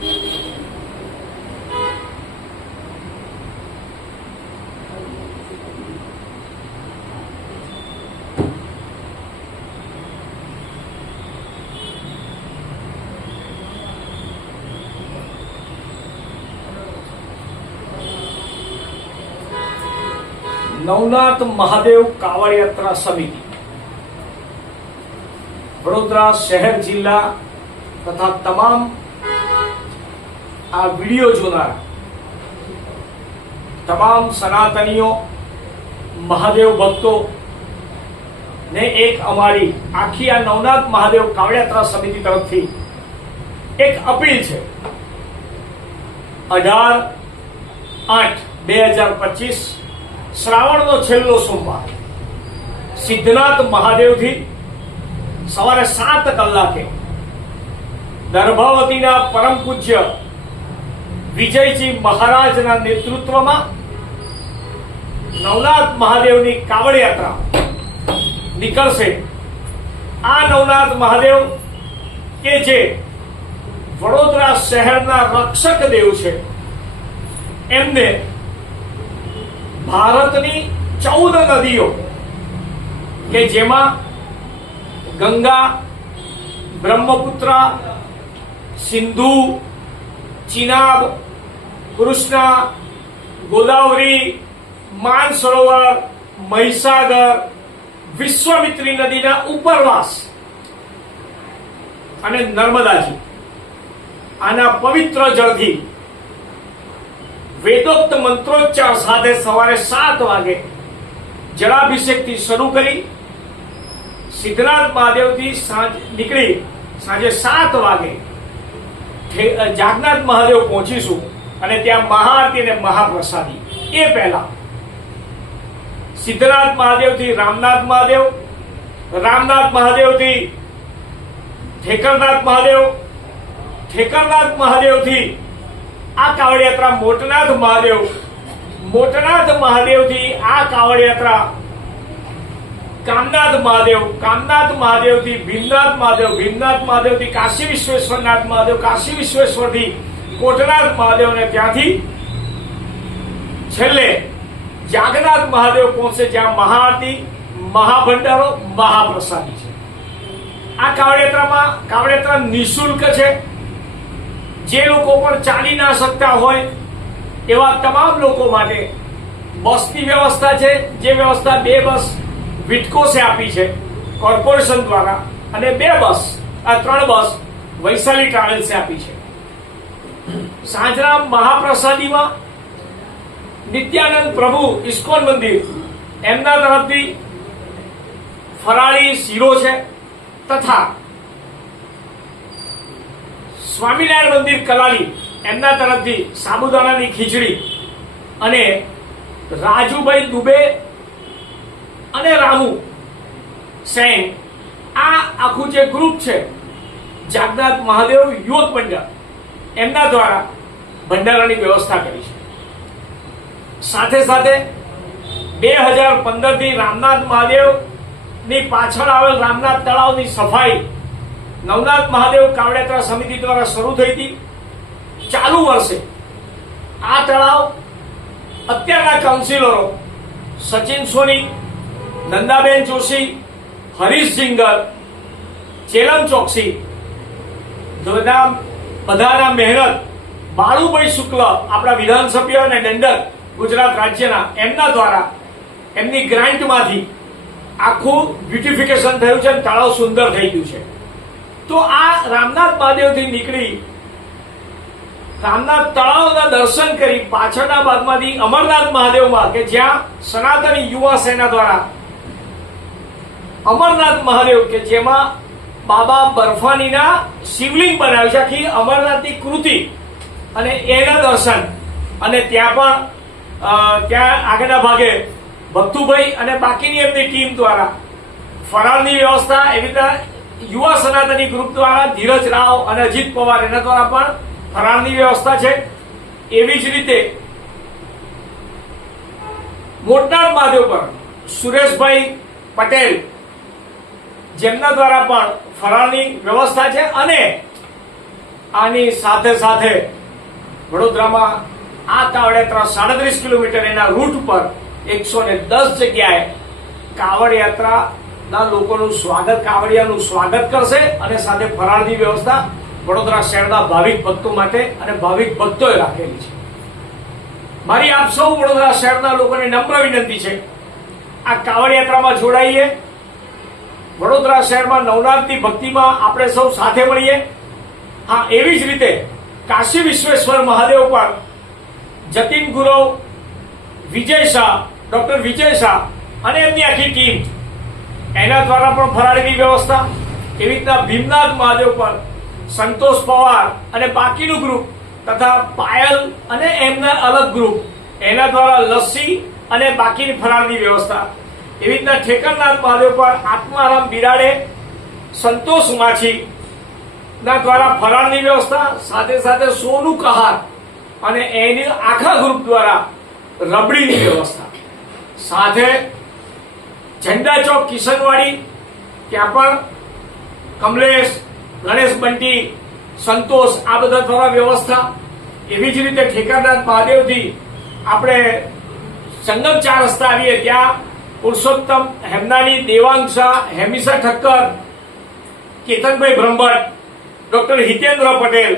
નવનાથ મહાદેવ કાવડ યાત્રા સમિતિ. વડોદરા શહેર જિલ્લા તથા તમામ આ વીડિયો જોનાર તમામ સનાતનીઓ, મહાદેવ ભક્તો ને એક અમારી આખી આ નવનાથ મહાદેવ કાવડિયાત્રા સમિતિ તરફથી એક અપીલ છે. અઢાર આઠ બે હજાર પચીસ શ્રાવણનો છેલ્લો સોમવાર સિદ્ધનાથ મહાદેવથી સવારે સાત કલાકે દર્ભાવતીના પરમ પૂજ્ય વિજયજી મહારાજના નેતૃત્વમાં નવનાથ મહાદેવની કાવડ યાત્રા નીકળશે. આ નવનાથ મહાદેવ કે જે વડોદરા શહેરના રક્ષક દેવ છે, એમને ભારતની ચૌદ નદીઓ કે જેમાં ગંગા, બ્રહ્મપુત્રા, સિંધુ ચિનાબ, કૃષ્ણા, ગોદાવરી માનસરોવર મહીસાગર, વિશ્વામિત્રી નદીના ઉપરવાસ અને નર્મદાજી. આના પવિત્ર જળથી વેદોક્ત મંત્રોચ્ચાર સાથે સવારે સાત વાગે જળાભિષેકથી શરૂ કરી સિદ્ધનાથ મહાદેવથી સાંજ નીકળી સાંજે સાત વાગે જાગનાથ મહાદેવ પહોંચીશું અને ત્યાં મહાઆરતી અને મહાપ્રસાદી. એ પહેલા. સિદ્ધનાથ મહાદેવથી રામનાથ મહાદેવ, રામનાથ મહાદેવથી ઠેકરનાથ મહાદેવ, ઠેકરનાથ મહાદેવથી આ કાવડ યાત્રા મોટનાથ મહાદેવ, મોટનાથ મહાદેવથી આ કાવડ યાત્રા કામનાથ મહાદેવ, કામનાથ મહાદેવથી ભીમનાથ મહાદેવ, ભીમનાથ મહાદેવથી કાશી વિશ્વેશ્વરનાથ મહાદેવ, કાશી વિશ્વેશ્વરથી કોટનાથ મહાદેવ અને ત્યાંથી છેલ્લે જાગનાથ મહાદેવ પહોંચે જ્યાં મહાઆરતી, મહાભંડારો, મહાપ્રસાદી છે. આ કાવડેત્રામાં, કાવડેત્રા નિઃશુલ્ક છે. જે લોકો પણ ચાલી ના શકતા હોય એવા તમામ લોકો માટે બસની વ્યવસ્થા છે. જે વ્યવસ્થા બે બસ વિટકોસે આપી છે, કોર્પોરેશન દ્વારા, અને બે બસ, આ ત્રણ બસ વૈશાલી ટ્રાવેલ્સે આપી છે. સાંજના મહાપ્રસાદીમાં નિત્યાનંદ પ્રભુ ઇસ્કોન મંદિર, એમના તરફથી ફરાળી શીરો છે, તથા સ્વામિનારાયણ મંદિર કલાલી, એમના તરફથી સાબુદાણાની ખીચડી, અને રાજુભાઈ દુબે અને રામુ સેન આ આખું જે ગ્રુપ છે, જાગનાથ મહાદેવ યુવક મંડળ એમના દ્વારા ભંડારાની વ્યવસ્થા કરી છે. સાથે સાથે બે હજાર પંદરથી રામનાથ મહાદેવની પાછળ આવેલ રામનાથ તળાવની સફાઈ નવનાથ મહાદેવ કાવડેત્રા સમિતિ દ્વારા શરૂ થઈ હતી. ચાલુ વર્ષે આ તળાવ અત્યારના કાઉન્સિલરો સચિન સોની નંદાબેન જોશી, હરીશ સિંગર ચેલમ ચોકસી બધા બધાના મહેનત, બાળુભાઈ શુક્લ, આપણા વિધાનસભ્ય અને દંડક ગુજરાત રાજ્યના, એમના દ્વારા, એમની ગ્રાન્ટમાંથી આખું બ્યુટિફિકેશન થયું છે તળાવ સુંદર થઈ ગયું છે. તો આ રામનાથ મહાદેવથી નીકળી, રામનાથ તળાવના દર્શન કરી પાછળના ભાગમાંથી અમરનાથ મહાદેવમાં કે જ્યાં સનાતની યુવા સેના દ્વારા અમરનાથ મહાદેવ કે જેમાં બાબા બર્ફાનીના શિવલિંગ બનાવ્યું છે. આખી અમરનાથની કૃતિ અને એના દર્શન. અને ત્યાં પણ ત્યાં આગળના ભાગે ભક્તુભાઈ અને બાકીની એમની ટીમ દ્વારા ફરાળની વ્યવસ્થા એવી રીતના યુવા સનાતની ગ્રુપ દ્વારા ધીરજ રાવ અને અજીત પવાર એના દ્વારા પણ ફરાળની વ્યવસ્થા છે. એવી જ રીતે મોટનાથ મહાદેવ પર સુરેશભાઈ પટેલ જેમના દ્વારા પણ ફરાળની વ્યવસ્થા છે અને આની સાથે સાથે વડોદરામાં આ કાવડયાત્રા સાડત્રીસ કિલોમીટર એના રૂટ પર એકસો ને દસ જગ્યાએ કાવડ યાત્રાના લોકોનું સ્વાગત, કાવડિયાનું સ્વાગત કરશે અને સાથે ફરાળની વ્યવસ્થા વડોદરા શહેરના ભાવિક ભક્તો માટે અને ભાવિક ભક્તોએ રાખેલી છે. મારી આપ સૌ વડોદરા શહેરના લોકોને નમ્ર વિનંતી છે. આ કાવડ યાત્રામાં જોડાઈએ. વડોદરા શહેરમાં નવનાથની ભક્તિમાં આપણે સૌ સાથે મળીએ. હા, એવી જ રીતે કાશી વિશ્વેશ્વર મહાદેવ પર જતીન ગુરવ, વિજય શાહ, ડોક્ટર વિજય શાહ અને એમની આખી ટીમ એના દ્વારા પણ ફરાળીની વ્યવસ્થા. એવી રીતના ભીમનાથ મહાદેવ પર સંતોષ પવાર અને બાકીનું ગ્રુપ તથા પાયલ અને એમના અલગ ગ્રુપ એના દ્વારા લસ્સી અને બાકીની ફરાળની વ્યવસ્થા. એવી રીતના ઠેકરનાથ મહાદેવ પર આત્મારામ બિરાડે સંતોષ માછી ના દ્વારા ફરાળની વ્યવસ્થા, સાથે સાથે સોનું કહાર અને એની આખા ગ્રુપ દ્વારા રબડીની વ્યવસ્થા. સાથે ઝંડા ચોક કિશનવાડી, ત્યાં પણ કમલેશ, ગણેશ બંટી, સંતોષ, આ બધા દ્વારા વ્યવસ્થા. એવી જ રીતે ઠેકરનાથ મહાદેવથી આપણે સંગમ ચાર રસ્તા આવીએ, ત્યાં પુરુષોત્તમ હેમનાની દેવાંગ શાહ હેમિસા ઠક્કર કેતનભાઈ બ્રહ્મભટ્ટ ડોક્ટર હિતેન્દ્ર પટેલ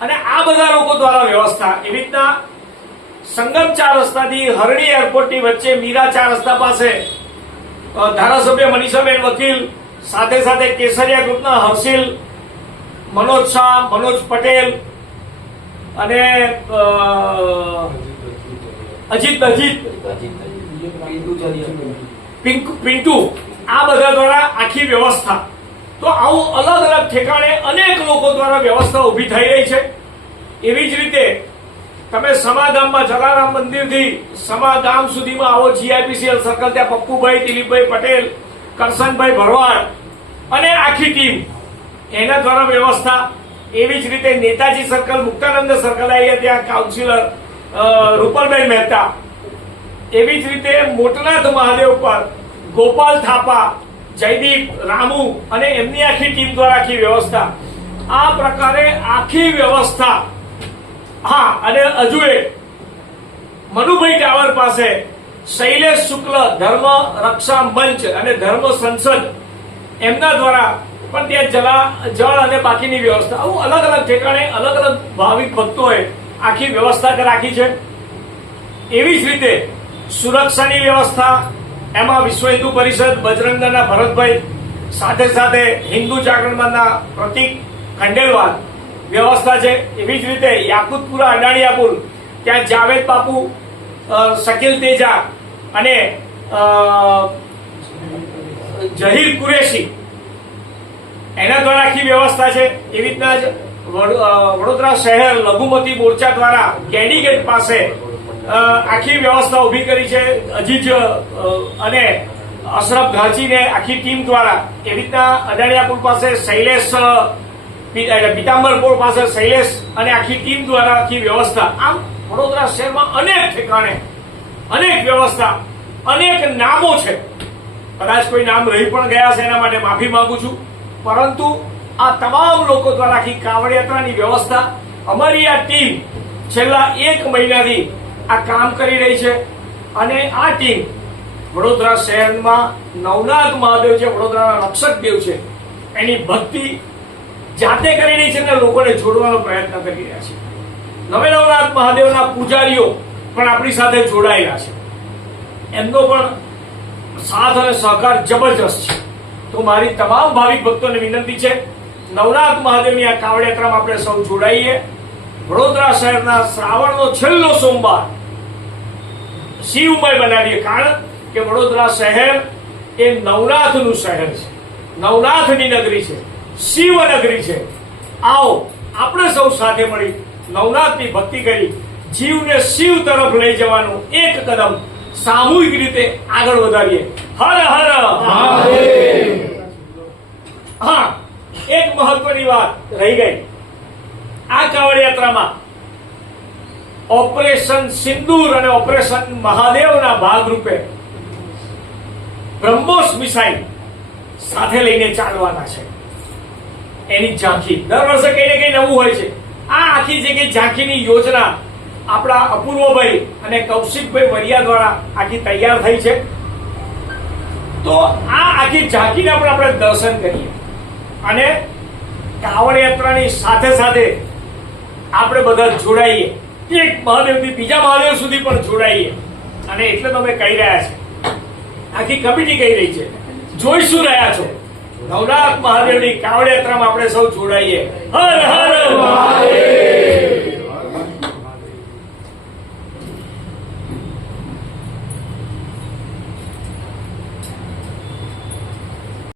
અને આ બધા લોકો દ્વારા વ્યવસ્થા. એવી રીતના સંગમ ચાર રસ્તાથી હરણી એરપોર્ટની વચ્ચે મીરા ચાર રસ્તા પાસે ધારાસભ્ય મનીષાબેન વકીલ સાથે સાથે કેસરિયા ગ્રુપના હર્ષિલ મનોજ શાહ મનોજ પટેલ અને અજીત અજીત અજીત પિન્ટુ, આ બધા દ્વારા આખી વ્યવસ્થા. તો આવું અલગ અલગ ઠેકાણે અનેક લોકો દ્વારા વ્યવસ્થા ઊભી થઈ રહી છે. એવી જ રીતે તમે સમાધામમાં જલારામ મંદિરથી સમાધામ સુધીમાં આવો જીઆઈપીસીએલ સર્કલ ત્યાં પપ્પુભાઈ, દિલીપભાઈ પટેલ, કરશનભાઈ ભરવાડ અને આખી ટીમ. એના દ્વારા વ્યવસ્થા. એવી જ રીતે નેતાજી સર્કલ મુક્તાનંદ સર્કલ આવ્યા ત્યાં કાઉન્સિલર રૂપલબેન મહેતા. એવી જ રીતે મોટનાથ મહાદેવ પર ગોપાલ થાપા, જયદીપ, રામુ અને એમની આખી ટીમ દ્વારા આખી વ્યવસ્થા. આ પ્રકારે આખી વ્યવસ્થા. હા, અને હજુ એક મનુભાઈ ટાવર પાસે શૈલેષ શુક્લ ધર્મ રક્ષા મંચ અને ધર્મ સંસદ એમના દ્વારા પણ ત્યાં જલા, જળ અને બાકીની વ્યવસ્થા. આવું અલગ અલગ ઠેકાણે અલગ અલગ ભાવિક ભક્તોએ આખી વ્યવસ્થા રાખી છે. એવી જ રીતે સુરક્ષાની વ્યવસ્થા, એમાં વિશ્વ હિન્દુ પરિષદ, બજરંગદળના ભરતભાઈ, સાથે સાથે હિન્દુ જાગરણના પ્રતિક ખંડેલવાલ. વ્યવસ્થા છે એવી જ રીતે યાકુતપુરા અડાણિયા પુલ ત્યાં જાવેદ બાપુ શકીલ તેજા અને જહીર કુરેશી. એના દ્વારા આખી વ્યવસ્થા છે. એવી રીતના જ વડ- વડોદરા શહેર લઘુમતી મોરચા દ્વારા કેન્ડિગેટ પાસે આખી વ્યવસ્થા ઊભી કરી છે. અજીજ અને અશરફ ઘાચીને આખી ટીમ દ્વારા એ રીતના અડાણિયા પુલ પાસે શૈલેષ એટલે પીતાંબરપુર પાસે શૈલેષ અને આખી ટીમ દ્વારા આખી વ્યવસ્થા. આમ વડોદરા શહેરમાં અનેક ઠેકાણે, અનેક વ્યવસ્થા, અનેક નામો છે. કદાચ કોઈ નામ રહી પણ ગયા છે, એના માટે માફી માંગુ છું. પરંતુ આ તમામ લોકો દ્વારા આખી કાવડ યાત્રાની વ્યવસ્થા, અમારી આ ટીમ છેલ્લા એક મહિનાથી આ કામ કરી રહી છે. અને આ ટીમ વડોદરા શહેરમાં નવનાથ મહાદેવ છે વડોદરાના રક્ષક દેવ છે, એની ભક્તિ જાતે કરી રહી છે અને લોકોને જોડવાનો પ્રયત્ન કરી રહ્યા છે. નવે નવનાથ મહાદેવના પૂજારીઓ પણ આપણી સાથે જોડાયેલા છે. એમનો પણ સાથ અને સહકાર જબરજસ્ત છે. તો મારી તમામ ભાવિક ભક્તોને વિનંતી છે, નવનાથ મહાદેવની આ કાવડ યાત્રામાં આપણે સૌ જોડાઈએ. વડોદરા શહેરના શ્રાવણનો છેલ્લો સોમવાર. શિવમય બનાવીએ કારણ કે વડોદરા શહેર એ નવનાથનું શહેર છે. નવનાથની નગરી છે. શિવ નગરી છે. આવો આપણે સૌ સાથે મળી નવનાથની ભક્તિ કરી જીવને શિવ તરફ લઈ જવાનું એક કદમ સામૂહિક રીતે આગળ વધારીએ. હર હર હા એક મહત્વની વાત રહી ગઈ. આ યાત્રામાં ઓપરેશન સિંદૂર અને ઓપરેશન મહાદેવના ભાગરૂપે બ્રહ્મોસ મિસાઇલ સાથે લઈને ચાલવાના છે. એની ઝાંખી. દર વર્ષે કઈ ને કઈ નવું હોય છે. આ આખી જે ઝાંખીની યોજના આપણા અપૂર્વભાઈ અને કૌશિકભાઈ વરિયા દ્વારા આખી તૈયાર થઈ છે. તો આ આખી ઝાંખીના પણ આપણે દર્શન કરીએ. અને કાવડ યાત્રાની સાથે સાથે આપણે બધા જોડાઈએ. એક મહાદેવથી બીજા મહાદેવ સુધી પણ જોડાઈએ. અને એટલે તમે કહી રહ્યા છે આખી કમિટી કહી રહી છે. જોઈશું રહ્યા છો? નવનાથ મહાદેવની કાવડ યાત્રામાં આપણે સૌ જોડાઈએ. હર હર મહાદેવ!